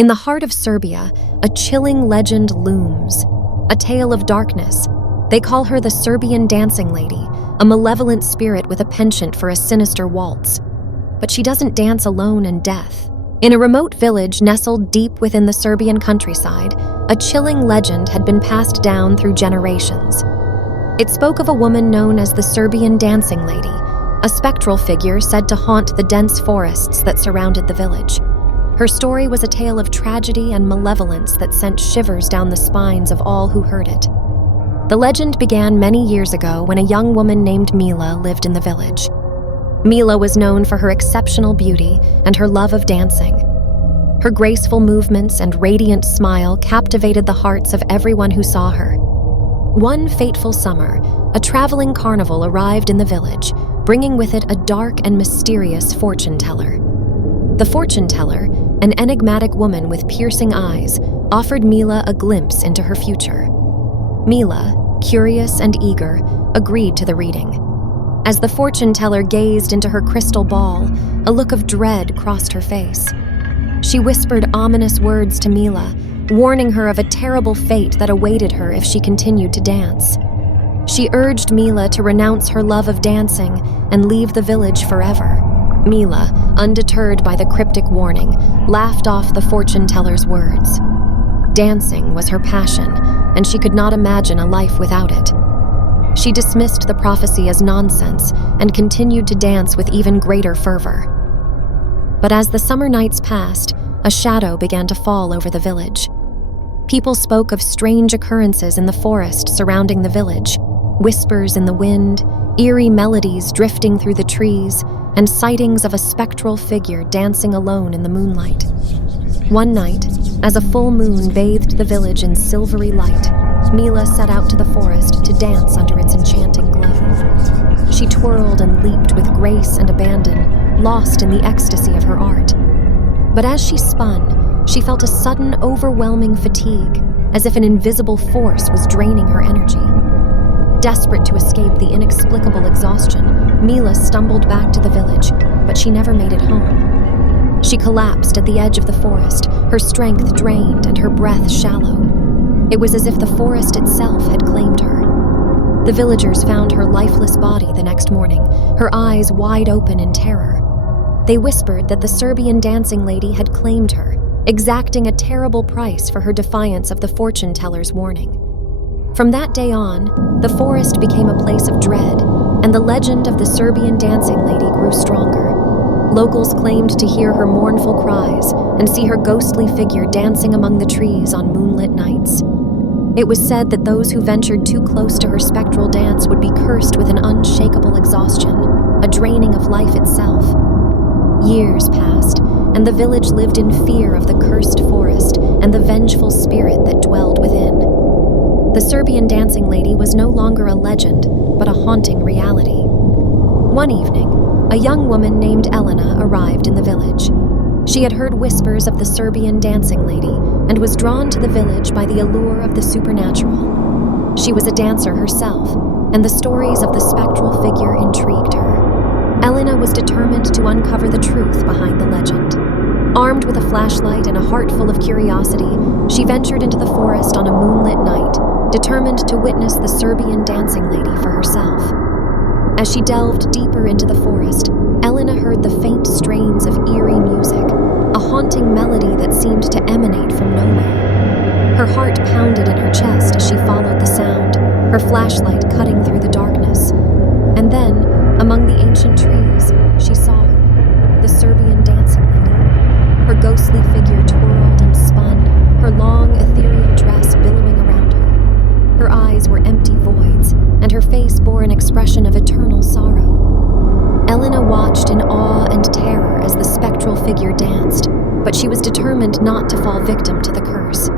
In the heart of Serbia, a chilling legend looms, a tale of darkness. They call her the Serbian dancing lady, a malevolent spirit with a penchant for a sinister waltz. But she doesn't dance alone in death. In a remote village nestled deep within the Serbian countryside, a chilling legend had been passed down through generations. It spoke of a woman known as the Serbian dancing lady, a spectral figure said to haunt the dense forests that surrounded the village. Her story was a tale of tragedy and malevolence that sent shivers down the spines of all who heard it. The legend began many years ago when a young woman named Mila lived in the village. Mila was known for her exceptional beauty and her love of dancing. Her graceful movements and radiant smile captivated the hearts of everyone who saw her. One fateful summer, a traveling carnival arrived in the village, bringing with it a dark and mysterious fortune teller. The fortune teller, an enigmatic woman with piercing eyes, offered Mila a glimpse into her future. Mila, curious and eager, agreed to the reading. As the fortune teller gazed into her crystal ball, a look of dread crossed her face. She whispered ominous words to Mila, warning her of a terrible fate that awaited her if she continued to dance. She urged Mila to renounce her love of dancing and leave the village forever. Mila, undeterred by the cryptic warning, laughed off the fortune teller's words. Dancing was her passion, and she could not imagine a life without it. She dismissed the prophecy as nonsense and continued to dance with even greater fervor. But as the summer nights passed, a shadow began to fall over the village. People spoke of strange occurrences in the forest surrounding the village, whispers in the wind, eerie melodies drifting through the trees, and sightings of a spectral figure dancing alone in the moonlight. One night, as a full moon bathed the village in silvery light, Mila set out to the forest to dance under its enchanting glow. She twirled and leaped with grace and abandon, lost in the ecstasy of her art. But as she spun, she felt a sudden, overwhelming fatigue, as if an invisible force was draining her energy. Desperate to escape the inexplicable exhaustion, Mila stumbled back to the village, but she never made it home. She collapsed at the edge of the forest, her strength drained and her breath shallow. It was as if the forest itself had claimed her. The villagers found her lifeless body the next morning, her eyes wide open in terror. They whispered that the Serbian dancing lady had claimed her, exacting a terrible price for her defiance of the fortune teller's warning. From that day on, the forest became a place of dread, and the legend of the Serbian dancing lady grew stronger. Locals claimed to hear her mournful cries and see her ghostly figure dancing among the trees on moonlit nights. It was said that those who ventured too close to her spectral dance would be cursed with an unshakable exhaustion, a draining of life itself. Years passed, and the village lived in fear of the cursed forest and the vengeful spirit that dwelled within. The Serbian dancing lady was no longer a legend, but a haunting reality. One evening, a young woman named Elena arrived in the village. She had heard whispers of the Serbian dancing lady and was drawn to the village by the allure of the supernatural. She was a dancer herself, and the stories of the spectral figure intrigued her. Elena was determined to uncover the truth behind the legend. Armed with a flashlight and a heart full of curiosity, she ventured into the forest on a moonlit night, determined to witness the Serbian dancing lady for herself. As she delved deeper into the forest, Elena heard the faint strains of eerie music, a haunting melody that seemed to emanate from nowhere. Her heart pounded in her chest as she followed the sound, her flashlight cutting through the darkness. And then, among the ancient trees, she saw her, the Serbian dancing lady. Her ghostly figure twirled and spun, her long, ethereal dress billowing around her. Her eyes were empty voids, and her face bore an expression of eternal sorrow. Elena watched in awe and terror as the spectral figure danced, but she was determined not to fall victim to the curse.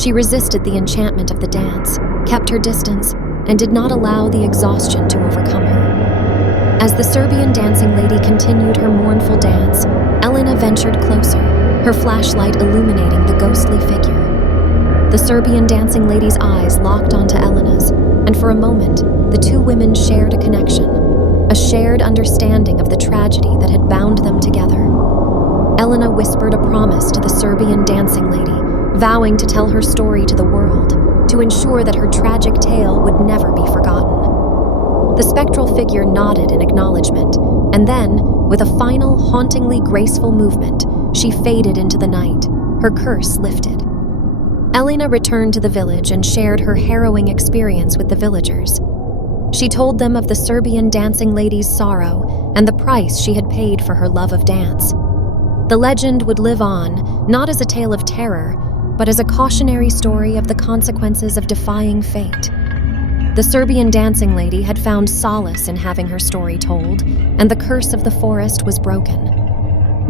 She resisted the enchantment of the dance, kept her distance, and did not allow the exhaustion to overcome her. As the Serbian dancing lady continued her mournful dance, Elena ventured closer, her flashlight illuminating the ghostly figure. The Serbian dancing lady's eyes locked onto Elena's, and for a moment, the two women shared a connection, a shared understanding of the tragedy that had bound them together. Elena whispered a promise to the Serbian dancing lady, vowing to tell her story to the world, to ensure that her tragic tale would never be forgotten. The spectral figure nodded in acknowledgement, and then, with a final, hauntingly graceful movement, she faded into the night, her curse lifted. Elena returned to the village and shared her harrowing experience with the villagers. She told them of the Serbian dancing lady's sorrow and the price she had paid for her love of dance. The legend would live on, not as a tale of terror, but as a cautionary story of the consequences of defying fate. The Serbian dancing lady had found solace in having her story told, and the curse of the forest was broken.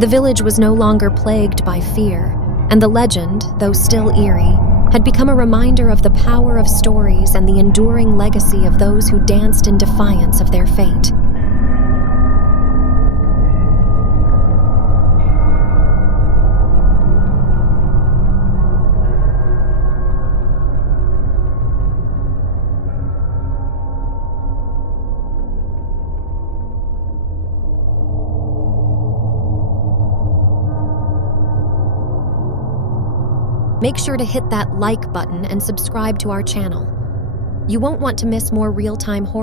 The village was no longer plagued by fear, and the legend, though still eerie, had become a reminder of the power of stories and the enduring legacy of those who danced in defiance of their fate. Make sure to hit that like button and subscribe to our channel. You won't want to miss more real-time horror